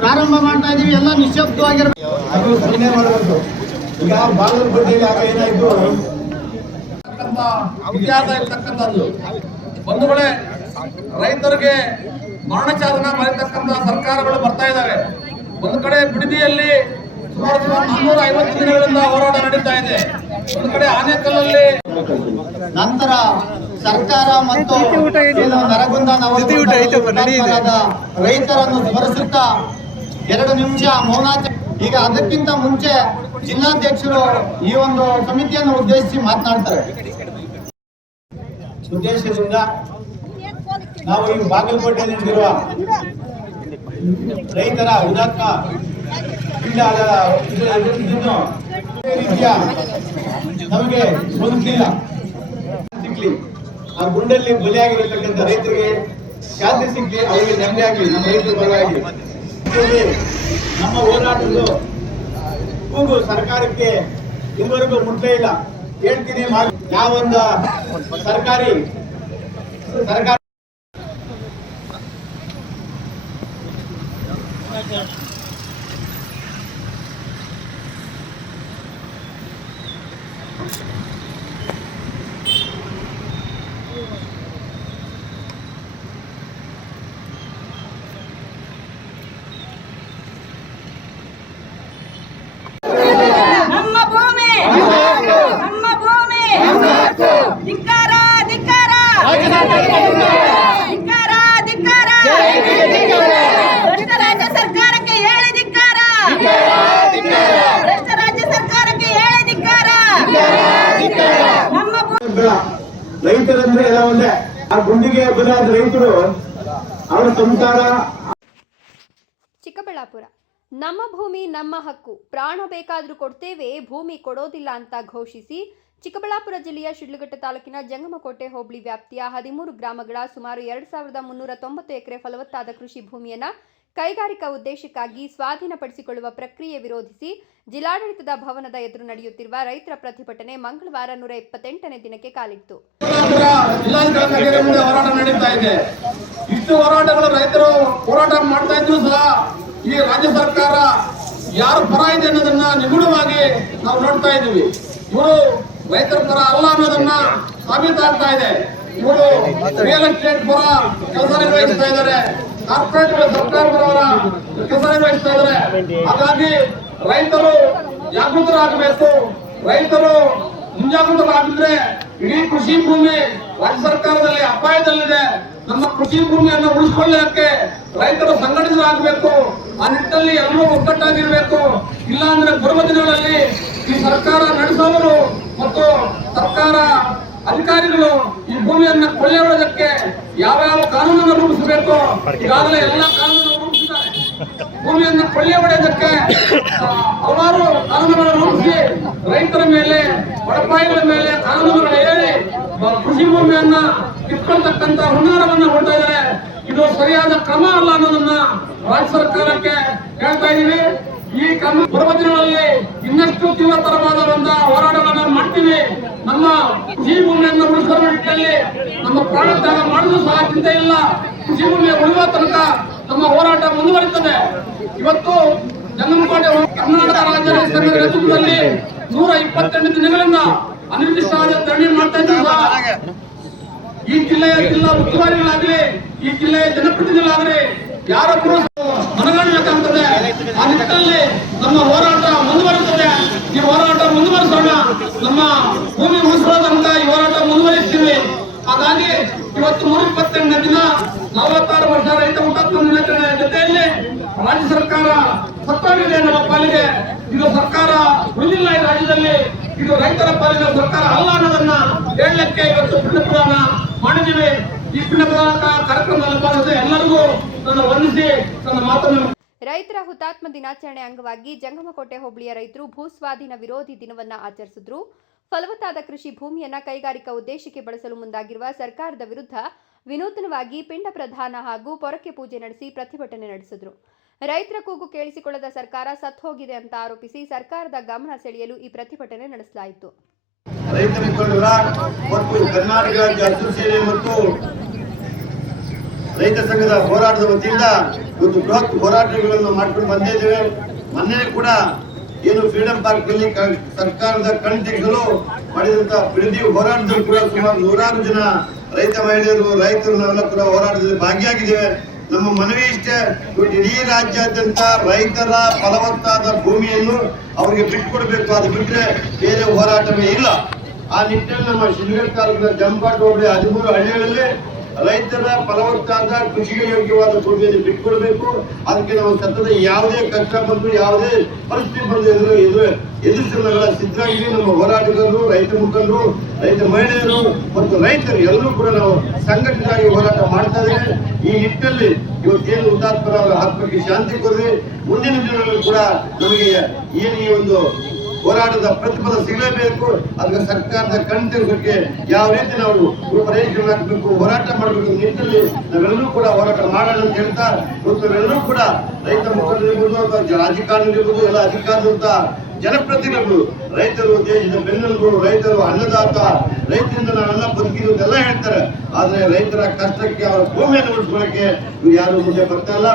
ಪ್ರಾರಂಭ ಮಾಡ್ತಾ ಇದೀವಿ. ಎಲ್ಲ ನಿಶ್ಶಬ್ದವಾಗಿರಬೇಕು. ಅದು ಸುಮ್ಮನೆ ಮಾಡಬೇಕು. ಈಗ ಬಾಗಲಕೋಟೆಯಲ್ಲಿ ಆಗ ಏನಾಯ್ತು, ಇತಿಹಾಸ ಇರ್ತಕ್ಕಂಥದ್ದು ಬಂಧುಗಳೇ, ರೈತರಿಗೆ ಮರಣಚಾರಣ ಬರೀತಕ್ಕಂಥ ಸರ್ಕಾರಗಳು ಬರ್ತಾ ಇದ್ದಾವೆ. ಒಂದು ಕಡೆ ಬಿಡದಿಯಲ್ಲಿ ಸುಮಾರು 450 ದಿನಗಳಿಂದ ಹೋರಾಟ ನಡೀತಾ ಇದೆ. ಒಂದು ಕಡೆ ಆನೇಕಲ್ಲಲ್ಲಿ ನಂತರ ಸರ್ಕಾರ ಮತ್ತು ನರಗುಂದ ರೈತರನ್ನು ಸ್ಮರಿಸುತ್ತಾ 2 ನಿಮಿಷ ಮೌನಾಚರಣೆ. ಈಗ ಅದಕ್ಕಿಂತ ಮುಂಚೆ ಜಿಲ್ಲಾಧ್ಯಕ್ಷರು ಈ ಒಂದು ಸಮಿತಿಯನ್ನು ಉದ್ದೇಶಿಸಿ ಮಾತನಾಡ್ತಾರೆ. ಉದ್ದೇಶದಿಂದ ನಾವು ಈ ಬಾಗಲಕೋಟೆಯಲ್ಲಿರುವ ರೈತರ ಹುತಾತ್ಮ ರೀತಿಯ ನಮಗೆ ಬದುಕಿಲ್ಲ ಸಿಗ್ಲಿ, ಆ ಗುಂಡಲ್ಲಿ ಬಲಿಯಾಗಿರತಕ್ಕಂಥ ರೈತರಿಗೆ ಶಾಂತಿ ಸಿಗ್ಲಿ, ಅವರಿಗೆ ನೆಮ್ಮದಿ ಆಗಲಿ. ನಮ್ಮ ರೈತರ ಪರವಾಗಿ ನಮ್ಮ ಹೋರಾಟದ್ದು ಕೂಗು ಸರ್ಕಾರಕ್ಕೆ ಇದುವರೆಗೂ ಮುಟ್ಲೇ ಇಲ್ಲ. ಹೇಳ್ತೀನಿ, ಯಾವೊಂದು ಸರ್ಕಾರ ರೈತರಂದ್ರೆ ಎಲ್ಲ ಒಂದೇ. ಆ ಗುಂಡಿಗೆ ಬಲಾದ ರೈತರು ಅವರ ಸಂಸಾರ. ಚಿಕ್ಕಬಳ್ಳಾಪುರ, ನಮ್ಮ ಭೂಮಿ ನಮ್ಮ ಹಕ್ಕು, ಪ್ರಾಣ ಬೇಕಾದ್ರೂ ಕೊಡ್ತೇವೆ, ಭೂಮಿ ಕೊಡೋದಿಲ್ಲ ಅಂತ ಘೋಷಿಸಿ ಚಿಕ್ಕಬಳ್ಳಾಪುರ ಜಿಲ್ಲೆಯ ಶಿಡ್ಲಘಟ್ಟ ತಾಲೂಕಿನ ಜಂಗಮಕೋಟೆ ಹೋಬಳಿ ವ್ಯಾಪ್ತಿಯ 13 ಗ್ರಾಮಗಳ ಸುಮಾರು 2390 ಎಕರೆ ಫಲವತ್ತಾದ ಕೃಷಿ ಭೂಮಿಯನ್ನ ಕೈಗಾರಿಕಾ ಉದ್ದೇಶಕ್ಕಾಗಿ ಸ್ವಾಧೀನಪಡಿಸಿಕೊಳ್ಳುವ ಪ್ರಕ್ರಿಯೆ ವಿರೋಧಿಸಿ ಜಿಲ್ಲಾಡಳಿತದ ಭವನದ ಎದುರು ನಡೆಯುತ್ತಿರುವ ರೈತರ ಪ್ರತಿಭಟನೆ ಮಂಗಳವಾರ 128ನೇ ದಿನಕ್ಕೆ ಕಾಲಿಟ್ಟು. ಹೋರಾಟ ನಡೀತಾ ಇದೆ. ಇಷ್ಟು ಹೋರಾಟಗಳು ರೈತರು ಹೋರಾಟ ಮಾಡ್ತಾ ಇದ್ರು ಸಹ ಈ ರಾಜ್ಯ ಸರ್ಕಾರ ಯಾರ ಪರ ಇದೆ ಅನ್ನೋದನ್ನ ನಿಗೂಢವಾಗಿ ನಾವು ನೋಡ್ತಾ ಇದ್ದೀವಿ. ಇವರು ರೈತರ ಪರ ಅಲ್ಲ ಅನ್ನೋದನ್ನ ಸಾಬೀತಾಗ್ತಾ ಇದೆ. ಇವರು ರಿಯಲ್ ಎಸ್ಟೇಟ್ ಪರ ಕೆಲಸ ನಿರ್ವಹಿಸ್ತಾ ಇದ್ದಾರೆ, ಕಾರ್ಪೊರೇಟ್ ಸರ್ಕಾರ ಪರವರ ಕೆಲಸ ನಿರ್ವಹಿಸ್ತಾ ಇದ್ದಾರೆ. ಹಾಗಾಗಿ ರೈತರು ಜಾಗೃತರಾಗಬೇಕು. ರೈತರು ಮುಂಜಾಗೃತರಾಗಿದ್ರೆ ಇಡೀ ಕೃಷಿ ಭೂಮಿ ರಾಜ್ಯ ಸರ್ಕಾರದಲ್ಲಿ ಅಪಾಯದಲ್ಲಿದೆ. ನಮ್ಮ ಕೃಷಿ ಭೂಮಿಯನ್ನು ಉಳಿಸಿಕೊಳ್ಳಕ್ಕೆ ರೈತರು ಸಂಘಟಿತರಾಗಬೇಕು. ಆ ನಿಟ್ಟಿನಲ್ಲಿ ಎಲ್ಲರೂ ಒಗ್ಗಟ್ಟಾಗಿರ್ಬೇಕು. ಇಲ್ಲ ಅಂದ್ರೆ ಬರುವ ದಿನಗಳಲ್ಲಿ ಈ ಸರ್ಕಾರ ನಡೆಸುವವರು ಮತ್ತು ಸರ್ಕಾರ ಅಧಿಕಾರಿಗಳು ಈ ಭೂಮಿಯನ್ನು ಕೊಳ್ಳೆಯೊಳ್ಳೋದಕ್ಕೆ ಯಾವ ಕಾನೂನನ್ನು ರೂಪಿಸಬೇಕು, ಈಗಾಗಲೇ ಎಲ್ಲ ಕಾನೂನು ರೂಪಿಸಿದ್ದಾರೆ. ಭೂಮಿಯನ್ನು ಕೊಳ್ಳೆ ಹೊಡೆಯೋದಕ್ಕೆ ಹಲವಾರು ಕಾನೂನುಗಳನ್ನು ರೂಪಿಸಿ ರೈತರ ಮೇಲೆ, ಬಡಪಾಯಿಗಳ ಮೇಲೆ ಕಾನೂನುಗಳು ಹೇಳಿ ಕೃಷಿ ಭೂಮಿಯನ್ನ ಕಿತ್ಕೊಳ್ತಕ್ಕಂತ ಹುನ್ನಾರವನ್ನ ಹೊಡ್ತಾ ಇದ್ದಾರೆ. ಇದು ಸರಿಯಾದ ಕ್ರಮ ಅಲ್ಲ ಅನ್ನೋದನ್ನ ರಾಜ್ಯ ಸರ್ಕಾರಕ್ಕೆ ಹೇಳ್ತಾ ಇದೀವಿ. ಈ ಕ್ರಮ ಬರುವ ದಿನಗಳಲ್ಲಿ ಇನ್ನಷ್ಟು ತೀವ್ರತರವಾದ ಒಂದು ಹೋರಾಟಗಳನ್ನು ಮಾಡ್ತೀವಿ. ನಮ್ಮ ಕೃಷಿ ಭೂಮಿಯನ್ನು ಉಳಿಸುವ ನಿಟ್ಟಿನಲ್ಲಿ ನಮ್ಮ ಪ್ರಾಣ ತ್ಯಾಗ ಮಾಡುವುದು ಸಹ ಚಿಂತೆ ಇಲ್ಲ. ಕೃಷಿ ಭೂಮಿಯ ಉಳಿಯುವ ತನಕ ನಮ್ಮ ಹೋರಾಟ ಮುಂದುವರಿಯುತ್ತದೆ. ಇವತ್ತು ಜಂಗಮಕೋಟೆ ಕರ್ನಾಟಕ ರಾಜ್ಯ ರೈತ ಸಂಘದ ನೇತೃತ್ವದಲ್ಲಿ 128 ದಿನಗಳಿಂದ ಅನಿರ್ದಿಷ್ಟವಾದ ಧರಣಿ ಮಾಡ್ತಾ ಇದ್ದೀವಿ. ಈ ಜಿಲ್ಲೆಯ ಜಿಲ್ಲಾ ಉಸ್ತುವಾರಿಗಳಾಗಲಿ, ಈ ಜಿಲ್ಲೆಯ ಜನಪ್ರತಿನಿಧಿಗಳಾಗಲಿ ಯಾರೊಬ್ಬರು ಮನಗಾಣಬೇಕಾಗುತ್ತದೆ. ಆ ನಿಟ್ಟಿನಲ್ಲಿ ನಮ್ಮ ಹೋರಾಟ ಮುಂದುವರಿಸುತ್ತದೆ. ಈ ಹೋರಾಟ ಮುಂದುವರಿಸೋಣ. ನಮ್ಮ ಭೂಮಿ ಉಳಿಸುವ ತನಕ ಈ ಹೋರಾಟ ಮುಂದುವರಿಸ್ತೀವಿ. ಹಾಗಾಗಿ ಇವತ್ತು 128ನೇ ದಿನ 46 ವರ್ಷ ರೈತ ಹುತಾತ್ಮ ದಿನಾಚರಣೆಯ ಜೊತೆಯಲ್ಲಿ ರಾಜ್ಯ ಸರ್ಕಾರ ಸತ್ತೋಗಿದೆ ನಮ್ಮ ಪಾಲಿಗೆ. ಇದು ಸರ್ಕಾರ ಉಳಿದಿಲ್ಲ ಈ ರಾಜ್ಯದಲ್ಲಿ. ಇದು ರೈತರ ಪಾಲಿನ ಸರ್ಕಾರ ಅಲ್ಲ ಅನ್ನೋದನ್ನ ಹೇಳಲಿಕ್ಕೆ ಇವತ್ತು ಪಿಂಡಪ್ರದಾನ ಮಾಡಿದ್ದೀವಿ. ಈ ಪಿಂಡಪ್ರದಾನ ಕಾರ್ಯಕ್ರಮದಲ್ಲಿ ಪಾಲ್ಗೊಂಡ ಎಲ್ಲರಿಗೂ ನನ್ನ ವಂದಿಸಿ ನನ್ನ ಮಾತನ್ನು. ರೈತರ ಹುತಾತ್ಮ ದಿನಾಚರಣೆ ಅಂಗವಾಗಿ ಜಂಗಮಕೋಟೆ ಹೋಬಳಿಯ ರೈತರು ಭೂಸ್ವಾಧೀನ ವಿರೋಧಿ ದಿನವನ್ನ ಆಚರಿಸಿದ್ರು. ಫಲವತ್ತಾದ ಕೃಷಿ ಭೂಮಿಯನ್ನ ಕೈಗಾರಿಕಾ ಉದ್ದೇಶಕ್ಕೆ ಬಳಸಲು ಮುಂದಾಗಿರುವ ಸರ್ಕಾರದ ವಿರುದ್ಧ ವಿನೂತನವಾಗಿ ಪಿಂಡ ಪ್ರದಾನ ಹಾಗೂ ಪೊರಕೆ ಪೂಜೆ ನಡೆಸಿ ಪ್ರತಿಭಟನೆ ನಡೆಸಿದ್ರು. ರೈತರ ಕೂಗು ಕೇಳಿಸಿಕೊಳ್ಳದ ಸರ್ಕಾರ ಸತ್ತು ಹೋಗಿದೆ ಅಂತ ಆರೋಪಿಸಿ ಸರ್ಕಾರದ ಗಮನ ಸೆಳೆಯಲು ಈ ಪ್ರತಿಭಟನೆ ನಡೆಸಲಾಯಿತು. ರೈತ ಮುಖಂಡರ ಮತ್ತು ಕರ್ನಾಟಕ ರಾಜ್ಯ ಹಸಿರು ಸೇನೆ ಮತ್ತು ರೈತ ಸಂಘದ ಹೋರಾಟದ ವತಿಯಿಂದ ಇವತ್ತು ಬೃಹತ್ ಹೋರಾಟಗಳನ್ನು ಮಾಡ್ಕೊಂಡು ಬಂದಿದ್ದೇವೆ. ಮೊನ್ನೆ ಕೂಡ ಏನು ಫ್ರೀಡಂ ಪಾರ್ಕ್ ಅಲ್ಲಿ ಸರ್ಕಾರದ ಕಣ್ತೆಗೆಸಲು ಮಾಡಿದಂತ ಬಿಡದಿ ಹೋರಾಟದಲ್ಲಿ ಕೂಡ ಸುಮಾರು 100 ಜನ ರೈತ ಮಹಿಳೆಯರು ರೈತರು ನಾವೆಲ್ಲ ಕೂಡ ಹೋರಾಟದಲ್ಲಿ ಭಾಗಿಯಾಗಿದ್ದೇವೆ. ನಮ್ಮ ಮನವಿ ಇಷ್ಟೇ, ಇಡೀ ರಾಜ್ಯಾದ್ಯಂತ ರೈತರ ಫಲವತ್ತಾದ ಭೂಮಿಯನ್ನು ಅವರಿಗೆ ಬಿಟ್ಟುಕೊಡ್ಬೇಕು. ಅದು ಬಿಟ್ಟರೆ ಬೇರೆ ಹೋರಾಟವೇ ಇಲ್ಲ. ಆ ನಿಟ್ಟಿನಲ್ಲಿ ನಮ್ಮ ಶಿಡ್ಲಘಟ್ಟ ತಾಲೂಕಿನ ಜಂಪಾಟ್ ಹೋಬಳಿ 13 ಹಳ್ಳಿಗಳಲ್ಲಿ ರೈತರ ಫಲವತ್ತಾದ ಕೃಷಿಗೆ ಯೋಗ್ಯವಾದ ಭೂಮಿಯನ್ನು ಬಿಟ್ಟುಕೊಡ್ಬೇಕು. ಅದಕ್ಕೆ ನಾವು ಸತತ ಯಾವುದೇ ಕಷ್ಟ ಬಂದು ಯಾವುದೇ ಪರಿಸ್ಥಿತಿ ಬಂದು ಎದುರಿಸಲು ಸಿದ್ಧರಾಗಿ ನಮ್ಮ ಹೋರಾಟಗಾರರು, ರೈತ ಮುಖಂಡರು, ರೈತ ಮಹಿಳೆಯರು ಮತ್ತು ರೈತರು ಎಲ್ಲರೂ ಕೂಡ ನಾವು ಸಂಘಟಿತರಾಗಿ ಹೋರಾಟ ಮಾಡ್ತಾ ಇದ್ದೇವೆ. ಈ ನಿಟ್ಟಿನಲ್ಲಿ ಇವತ್ತೇನು ಹುತಾತ್ಮರ ಆತ್ಮಕ್ಕೆ ಶಾಂತಿ ಕೋರಿ ಮುಂದಿನ ದಿನಗಳಲ್ಲಿ ಕೂಡ ನಮಗೆ ಏನು ಈ ಒಂದು ಹೋರಾಟದ ಪ್ರತಿಫಲ ಸಿಗಲೇಬೇಕು. ಅದಕ್ಕೆ ಸರ್ಕಾರದ ಕಣ್ತೆಗೆಸೋಕೆ ಯಾವ ರೀತಿ ನಾವು ರೂಪರೇಷೆಗಳನ್ನು ಹಾಕಬೇಕು, ಹೋರಾಟ ಮಾಡಬೇಕು ನಿಟ್ಟಿನಲ್ಲಿ ನಾವೆಲ್ಲರೂ ಕೂಡ ಹೋರಾಟ ಮಾಡೋಣ ಅಂತ ಹೇಳ್ತಾ, ಇವತ್ತು ನಾವೆಲ್ಲರೂ ಕೂಡ ರೈತ ಮುಖಂಡರಿರ್ಬೋದು ಅಥವಾ ರಾಜಕಾರಣಿಗಳಿರ್ಬೋದು, ಎಲ್ಲ ಅಧಿಕಾರದಂತ ಜನಪ್ರತಿನಿಧಿಗಳು, ರೈತರು ದೇಶದ ಬೆನ್ನೆಲುಬು, ರೈತರು ಅನ್ನದಾತ, ರೈತರಿಂದ ನಾವೆಲ್ಲ ಬದುಕಿದ್ದು ಎಲ್ಲ ಹೇಳ್ತಾರೆ. ಆದ್ರೆ ರೈತರ ಕಷ್ಟಕ್ಕೆ ಅವರ ಭೂಮಿಯನ್ನು ಉಳಿಸ್ಕೊಳ್ಳಕ್ಕೆ ಯಾರು ಮುಂದೆ ಬರ್ತಾ ಇಲ್ಲ.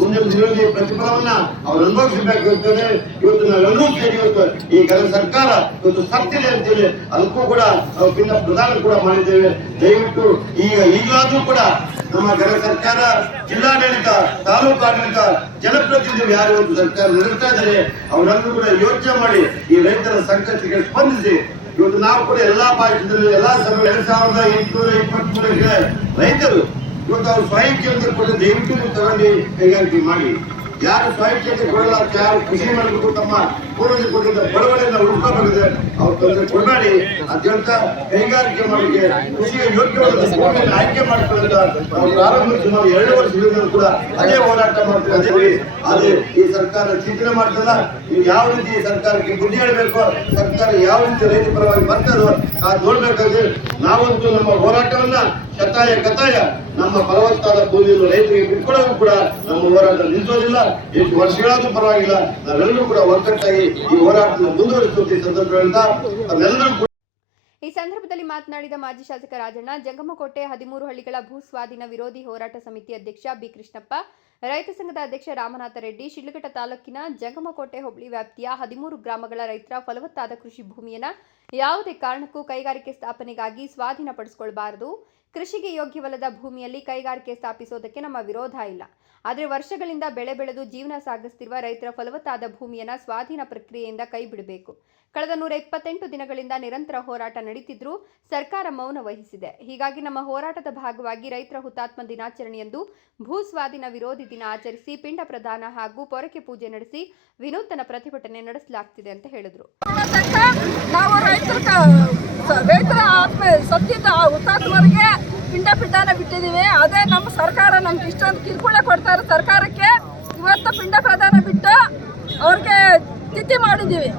ಮುಂದೆ ದಿನದಲ್ಲಿ ಪ್ರತಿಫಲವನ್ನ ಅವ್ರು ಅನುಭವಿಸಬೇಕಾಗುತ್ತದೆ. ಇವತ್ತು ನಾವೆಲ್ಲರೂ ಸೇರಿ ಇವತ್ತು ಈ ಸರ್ಕಾರ ಇವತ್ತು ಸತ್ತಿದೆ ಅಂತೇಳಿ ಅದಕ್ಕೂ ಕೂಡ ನಾವು ಭಿನ್ನ ಪ್ರದಾನ ಕೂಡ ಮಾಡಿದ್ದೇವೆ. ದಯವಿಟ್ಟು ಈಗಲಾದ್ರೂ ಕೂಡ ನಮ್ಮ ಸರ್ಕಾರ, ಜಿಲ್ಲಾಡಳಿತ, ತಾಲೂಕು ಆಡಳಿತ, ಜನಪ್ರತಿನಿಧಿಗಳು ಯಾರು ಒಂದು ಸರ್ಕಾರ ನಡೆಸ್ತಾ ಇದ್ದಾರೆ ಅವರೆಲ್ಲರೂ ಕೂಡ ಯೋಚನೆ ಮಾಡಿ ಈ ರೈತರ ಸಂಕಷ್ಟಕ್ಕೆ ಸ್ಪಂದಿಸಿ. ಇವತ್ತು ನಾವು ಕೂಡ ಎಲ್ಲಾ ಭಾಷೆಗಳಲ್ಲಿ ಎಲ್ಲಾ ಸಭೆ 2823 ರೈತರು ಇವತ್ತು ಅವ್ರು ಸ್ವಯಂಕ್ಷೇತ್ರ ಕೊಟ್ಟು ದಯವಿಟ್ಟು ತಗೊಂಡು ಕೈಗಾರಿಕೆ ಮಾಡಿ. ಯಾರು ಸ್ವಯಂಕ್ಷೇತ್ರ ಕೊಡಲ್ಲ, ಯಾರು ಕೃಷಿ ಮಾಡಬೇಕು, ತಮ್ಮ ಪೂರ್ವಜರು ಕೊಟ್ಟಿದ್ದ ಬಡವಳಿಂದ ಉಳ್ಕೋಬೇಕಿದೆ ಅವ್ರ ತೊಂದರೆ ಕೊಡಬೇಡಿ ಅಂತ ಹೇಳ್ತಾ, ಕೈಗಾರಿಕೆ ಮಾಡಲಿಕ್ಕೆ ಕೃಷಿಗೆ ಯೋಗ್ಯವಾದ ಭೂಮಿಯನ್ನು ಆಯ್ಕೆ ಮಾಡ್ಕೊಳ್ಳೋದ ನಾವು ಪ್ರಾರಂಭ ಸುಮಾರು 2 ವರ್ಷಗಳಿಂದ ಕೂಡ ಅದೇ ಹೋರಾಟ ಮಾಡ್ತೀವಿ. ಅದೇ ಈ ಸರ್ಕಾರ ಚಿಂತನೆ ಮಾಡ್ತಲ್ಲ, ನೀವು ಯಾವ ರೀತಿ ಸರ್ಕಾರಕ್ಕೆ ಬುದ್ಧಿ ಹೇಳಬೇಕು, ಸರ್ಕಾರ ಯಾವ ರೀತಿ ರೈತ ಪರವಾಗಿ ಬರ್ತದೋ ಅದು ನೋಡ್ಬೇಕಾದ್ರೆ ನಾವಂತೂ ನಮ್ಮ ಹೋರಾಟವನ್ನ ಕತಾಯ ನಮ್ಮ ಫಲವತ್ತಾದ ಭೂಮಿಯನ್ನು ರೈತರಿಗೆ ಬಿಟ್ಕೊಡೋದು ಕೂಡ ನಮ್ಮ ಹೋರಾಟ ನಿಲ್ಲಿಸೋದಿಲ್ಲ. ಎಷ್ಟು ವರ್ಷಗಳಾದ್ರೂ ಪರವಾಗಿಲ್ಲ, ನಾವೆಲ್ಲರೂ ಕೂಡ ಒಗ್ಗಟ್ಟಾಗಿ ಈ ಹೋರಾಟವನ್ನು ಮುಂದುವರಿಸುವಂತೆ ಸಂದರ್ಭಗಳಿಂದ ನಾವೆಲ್ಲರೂ. ಈ ಸಂದರ್ಭದಲ್ಲಿ ಮಾತನಾಡಿದ ಮಾಜಿ ಶಾಸಕ ರಾಜಣ್ಣ, ಜಂಗಮಕೋಟೆ 13 ಹಳ್ಳಿಗಳ ಭೂ ಸ್ವಾಧೀನ ವಿರೋಧಿ ಹೋರಾಟ ಸಮಿತಿ ಅಧ್ಯಕ್ಷ ಬಿ ಕೃಷ್ಣಪ್ಪ, ರೈತ ಸಂಘದ ಅಧ್ಯಕ್ಷ ರಾಮನಾಥ ರೆಡ್ಡಿ, ಶಿಡ್ಲಘಟ್ಟ ತಾಲೂಕಿನ ಜಂಗಮಕೋಟೆ ಹೋಬಳಿ ವ್ಯಾಪ್ತಿಯ 13 ಗ್ರಾಮಗಳ ರೈತರ ಫಲವತ್ತಾದ ಕೃಷಿ ಭೂಮಿಯನ್ನು ಯಾವುದೇ ಕಾರಣಕ್ಕೂ ಕೈಗಾರಿಕೆ ಸ್ಥಾಪನೆಗಾಗಿ ಸ್ವಾಧೀನಪಡಿಸಿಕೊಳ್ಳಬಾರದು. ಕೃಷಿಗೆ ಯೋಗ್ಯವಲ್ಲದ ಭೂಮಿಯಲ್ಲಿ ಕೈಗಾರಿಕೆ ಸ್ಥಾಪಿಸೋದಕ್ಕೆ ನಮ್ಮ ವಿರೋಧ ಇಲ್ಲ. ಆದರೆ ವರ್ಷಗಳಿಂದ ಬೆಳೆ ಬೆಳೆದು ಜೀವನ ಸಾಗಿಸುತ್ತಿರುವ ರೈತರ ಫಲವತ್ತಾದ ಭೂಮಿಯನ್ನು ಸ್ವಾಧೀನ ಪ್ರಕ್ರಿಯೆಯಿಂದ ಕೈ ಬಿಡಬೇಕು. ಕಳೆದ 128 ದಿನಗಳಿಂದ ನಿರಂತರ ಹೋರಾಟ ನಡೀತಿದ್ರೂ ಸರ್ಕಾರ ಮೌನ ವಹಿಸಿದೆ. ಹೀಗಾಗಿ ನಮ್ಮ ಹೋರಾಟದ ಭಾಗವಾಗಿ ರೈತರ ಹುತಾತ್ಮ ದಿನಾಚರಣೆಯಂದು ಭೂ ಸ್ವಾಧೀನ ವಿರೋಧಿ ದಿನ ಆಚರಿಸಿ ಪಿಂಡ ಪ್ರದಾನ ಹಾಗೂ ಪೊರಕೆ ಪೂಜೆ ನಡೆಸಿ ವಿನೂತನ ಪ್ರತಿಭಟನೆ ನಡೆಸಲಾಗುತ್ತಿದೆ ಅಂತ ಹೇಳಿದರು. ನಾವು ರೈತರ ಆತ್ಮ ಸತ್ತಿದ್ದ ಹುತಾತ್ಮರಿಗೆ ಪಿಂಡ ಪ್ರದಾನ ಬಿಟ್ಟಿದ್ದೀವಿ. ಅದೇ ನಮ್ಮ ಸರ್ಕಾರ ನಮ್ಗೆ ಇಷ್ಟೊಂದು ಕಿರುಕುಳ ಕೊಡ್ತಾರೆ ಸರ್ಕಾರಕ್ಕೆ. ಇವತ್ತು ಪಿಂಡ ಪ್ರದಾನ ಬಿಟ್ಟು ಅವ್ರಿಗೆ ತಿಥಿ ಮಾಡಿದ್ದೀವಿ.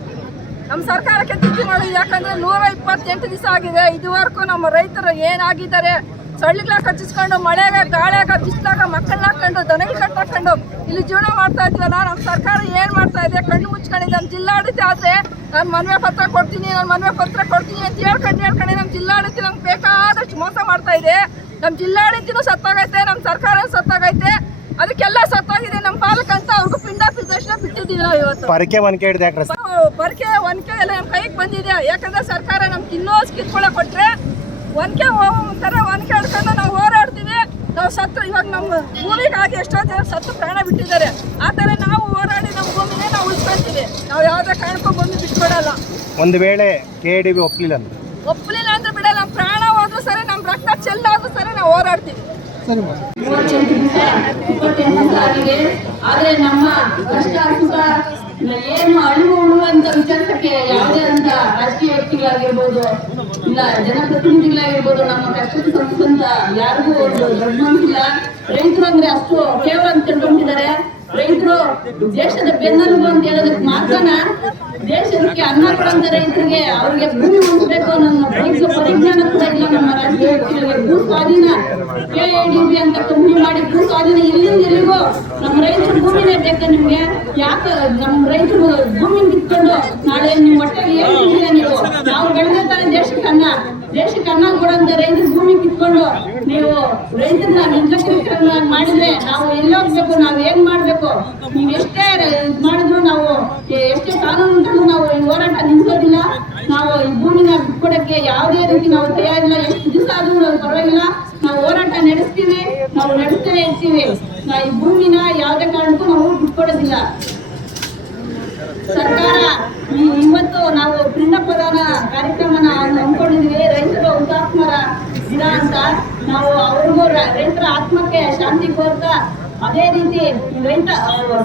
ನಮ್ಮ ಸರ್ಕಾರಕ್ಕೆ ತಿಥಿ ಮಾಡಿದ್ವಿ. ಯಾಕಂದರೆ 128 ದಿವಸ ಆಗಿದೆ. ಇದುವರೆಗೂ ನಮ್ಮ ರೈತರು ಏನಾಗಿದ್ದಾರೆ, ಸೊಳ್ಳಿಗಳ ಕಚ್ಚಿಸ್ಕೊಂಡು ಮಳೆಗೆ ಗಾಳಿಯಾಗ ಬಿಸಿಲಾಗ ಮಕ್ಕಳನ್ನ ಹಾಕೊಂಡು ದನಗಳು ಕಟ್ಟಾಕೊಂಡು ಇಲ್ಲಿ ಜೀವನ ಮಾಡ್ತಾ ಇದ್ವಲ್ಲ. ನಮ್ಮ ಸರ್ಕಾರ ಏನು ಮಾಡ್ತಾ ಇದೆ, ಕಣ್ಣು ಮುಚ್ಕೊಂಡಿದೆ. ನಮ್ಮ ಜಿಲ್ಲಾಡಳಿತ ಆದರೆ ನಾನು ಮನವಿ ಪತ್ರ ಕೊಡ್ತೀನಿ ಅಂತ ಹೇಳ್ಕೊಂಡು ನಮ್ಮ ಜಿಲ್ಲಾಡಳಿತ ನಮ್ಗೆ ಬೇಕಾದಷ್ಟು ಮೋಸ ಮಾಡ್ತಾ ಇದೆ. ನಮ್ಮ ಜಿಲ್ಲಾಡಳಿತನೂ ಸತ್ತಾಗೈತೆ, ನಮ್ಮ ಸರ್ಕಾರ ಸತ್ತಾಗೈತೆ, ಅದಕ್ಕೆಲ್ಲ ಸತ್ತಾಗಿದೆ. ನಮ್ಮ ಪಾಲಕಂತ ಅವ್ರಿಗೂ ಪಿಂಡ ಪ್ರದರ್ಶನ ಬಿಟ್ಟಿದ್ದೀವಿ ನಾವು ಇವತ್ತು. ಪರಕೆ ಒನಕೆ ಎಲ್ಲ ನಮ್ಮ ಕೈಗೆ ಬಂದಿದೆ. ಯಾಕಂದ್ರೆ ಸರ್ಕಾರ ನಮ್ಗೆ ಇನ್ನೂ ಕಿತ್ಕೊಳ್ಳ ಕೊಟ್ರೆ ಒನಕೆ ಹಿಡ್ಕೊಂಡು ನಾವು ಹೋರಾಡ್ತೀವಿ. ನಾವು ಸತ್ತು ಇವಾಗ ನಮ್ಮ ಭೂಮಿಗಾಗಿ ಎಷ್ಟೋ ಜನ ಸತ್ತು ಪ್ರಾಣ ಬಿಟ್ಟಿದ್ದಾರೆ. ಆ ಥರ ನಾವು ಹೋರಾಡಿ ನಮ್ಮ ಭೂಮಿನೇ ನಾವು ಉಳಿಸ್ಕೊಳ್ತೀವಿ. ನಾವು ಯಾವುದೇ ಕಾರಣಕ್ಕೂ ಭೂಮಿ ಬಿಟ್ಕೊಡಲ್ಲ. ಒಂದು ವೇಳೆ KDB ಒಪ್ಪಲಿಲ್ಲ ಅಂದ್ರೆ ಬಿಡಲ್ಲ. ನಮ್ಮ ಪ್ರಾಣ ಹೋದ್ರೂ ಸರಿ, ನಮ್ಮ ರಕ್ತ ಚೆಲ್ಲಾದ್ರೂ ಸರಿ ನಾವು ಹೋರಾಡ್ತೀವಿ. ಆದ್ರೆ ನಮ್ಮ ಕಷ್ಟ ಸುಖ ಏನು ಅಳಿವು ಉಳುವಂತ ವಿಚಾರಕ್ಕೆ ಯಾವುದೇ ಅಂತ ರಾಜಕೀಯ ವ್ಯಕ್ತಿಗಳಾಗಿರ್ಬೋದು, ಇಲ್ಲ ಜನಪ್ರತಿನಿಧಿಗಳಾಗಿರ್ಬೋದು, ನಮ್ಮ ಕಷ್ಟಕ್ಕೆ ಸಂಬಂಧ ಯಾರಿಗೂ ಒಂದು ದೊಡ್ಡ ಮನಸ್ಸಿಲ್ಲ. ರೈತರು ಅಂದ್ರೆ ಅಷ್ಟು ಕೇವಲ ಅಂತ ತಿಳ್ಕೊಂಡಿದ್ದಾರೆ. ರೈತರು ದೇಶದ ಬೆನ್ನೆಲುಬು ಅಂತ ಹೇಳೋದಕ್ಕೆ ಮಾತ್ರನ ದೇಶಕ್ಕೆ ಅನ್ನ ಕೊಡಂತ ರೈತರಿಗೆ ಅವ್ರಿಗೆ ಭೂಮಿ ಉಳಿಸ್ಬೇಕು ಅನ್ನೋ ಪರಿಜ್ಞಾನ ಕೂಡ ಇಲ್ಲ ನಮ್ಮ ರಾಜಕೀಯ ವ್ಯಕ್ತಿಗಳಿಗೆ. ಭೂ ಸ್ವಾಧೀನ KDB ಅಂತ ಕಂಪನಿ ಮಾಡಿ ಭೂ ಸ್ವಾಧೀನ ಎಲ್ಲಿಂದ ಎಲ್ಲಿಗೂ ನಮ್ಮ ರೈತರ ಭೂಮಿನೇ ಬೇಕಾ ನಿಮ್ಗೆ? ಯಾಕೆ ನಮ್ಮ ರೈತರು ಭೂಮಿ ಬಿಟ್ಕೊಂಡು ನಾಳೆ ನಿಮ್ಮ ಹೊಟ್ಟೆಗೆ ಏನು ನೀವು ನಾವು ಬೆಳೆದ ತಾನೇ ದೇಶಕ್ಕೆ ಅನ್ನ ದೇಶಕ್ಕೆ ಅನ್ನ ಕೊಡಂತ ರೈತರ ಭೂಮಿ ಕಿತ್ಕೊಂಡು ನೀವು ರೈತರನ್ನ ನಿರ್ಲಕ್ಷ್ಯ ಮಾಡಿದ್ರೆ ನಾವು ಎಲ್ಲೋಗ್ಬೇಕು, ನಾವ್ ಏನ್ ಮಾಡ್ಬೇಕು? ನೀವ್ ಎಷ್ಟೇ ಮಾಡಿದ್ರು ನಾವು ಎಷ್ಟೇ ಕಾನೂನು ಉಂಟು ನಾವು ಈ ಹೋರಾಟ ನಿಲ್ಸೋದಿಲ್ಲ. ನಾವು ಈ ಭೂಮಿನ ಬಿಟ್ಕೊಡಕ್ಕೆ ಯಾವುದೇ ರೀತಿ ನಾವು ತಯಾರಿಲ್ಲ. ಎಷ್ಟು ದಿವಸ ಆದ್ರೂ ನಾವು ಪರವಾಗಿಲ್ಲ, ನಾವು ಹೋರಾಟ ನಡೆಸ್ತೀವಿ, ನಾವು ನಡೆಸ್ತಾನೆ ಇರ್ತೀವಿ. ಈ ಭೂಮಿನ ಯಾವುದೇ ಕಾರಣಕ್ಕೂ ನಾವು ಬಿಟ್ಕೊಡೋದಿಲ್ಲ. ಸರ್ಕಾರ ಇವತ್ತು ನಾವು ಪಿಂಡ ಪ್ರದಾನ ಕಾರ್ಯಕ್ರಮನ ಹಮ್ಮಿಕೊಂಡಿದ್ವಿ. ರೈತರ ಹುತಾತ್ಮರ ದಿನ ಅಂತ ನಾವು ಅವ್ರಿಗೂ ರೈತರ ಆತ್ಮಕ್ಕೆ ಶಾಂತಿ ಕೋರ್ತಾ ಅದೇ ರೀತಿ ರೈತ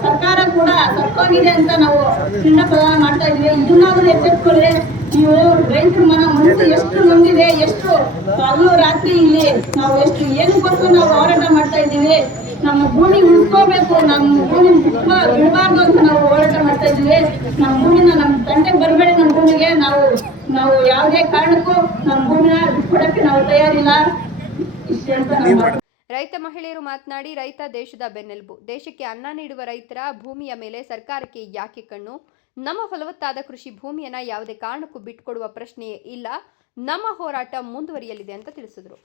ಸರ್ಕಾರ ಕೂಡ ಸತ್ತೋಗಿದೆ ಅಂತ ನಾವು ಪಿಂಡ ಪ್ರದಾನ ಮಾಡ್ತಾ ಇದ್ವಿ. ಇದನ್ನಾದ್ರೂ ಎಚ್ಚೆತ್ಕೊಳ್ಳಿ. ನೀವು ರೈತರ ಮನಸ್ಸು ಎಷ್ಟು ನೊಂದಿದೆ, ಎಷ್ಟು ಹಗಲು ರಾತ್ರಿ ಇಲ್ಲಿ ನಾವು ಎಷ್ಟು ಏನಕ್ಕೋಸ್ಕರ ನಾವು ಹೋರಾಟ ಮಾಡ್ತಾ ಇದ್ದೀವಿ. ನಮ್ಮ ಭೂಮಿ ಉಳ್ಕೋಬೇಕು, ನಮ್ಮ ಭೂಮಿ ಬಿಡಬಾರ್ದು ಅಂತ ನಾವು ಹೋರಾಟ ಮಾಡ್ತಾ ಇದ್ದೀವಿ. ನಮ್ಮ ಭೂಮಿನ ನಮ್ಮ ತಂಟೆಗೆ ಬರಬೇಡಿ. ನಮ್ಮ ಭೂಮಿಗೆ ನಾವು ಯಾವುದೇ ಕಾರಣಕ್ಕೂ ನಮ್ಮ ಭೂಮಿನ ಬಿಟ್ಕೊಡಕ್ಕೆ ನಾವು ತಯಾರಿಲ್ಲ. ಇಷ್ಟೇ ಅಂತ ನಾನು ರೈತ ಮಹಿಳೆಯರು ಮಾತನಾಡಿ, ರೈತ ದೇಶದ ಬೆನ್ನೆಲುಬು. ದೇಶಕ್ಕೆ ಅನ್ನ ನೀಡುವ ರೈತರ ಭೂಮಿಯ ಮೇಲೆ ಸರ್ಕಾರಕ್ಕೆ ಯಾಕೆ ಕಣ್ಣು? ನಮ್ಮ ಫಲವತ್ತಾದ ಕೃಷಿ ಭೂಮಿಯನ್ನ ಯಾವುದೇ ಕಾರಣಕ್ಕೂ ಬಿಟ್ಟುಕೊಡುವ ಪ್ರಶ್ನೆಯೇ ಇಲ್ಲ. ನಮ್ಮ ಹೋರಾಟ ಮುಂದುವರಿಯಲಿದೆ ಅಂತ ತಿಳಿಸಿದರು.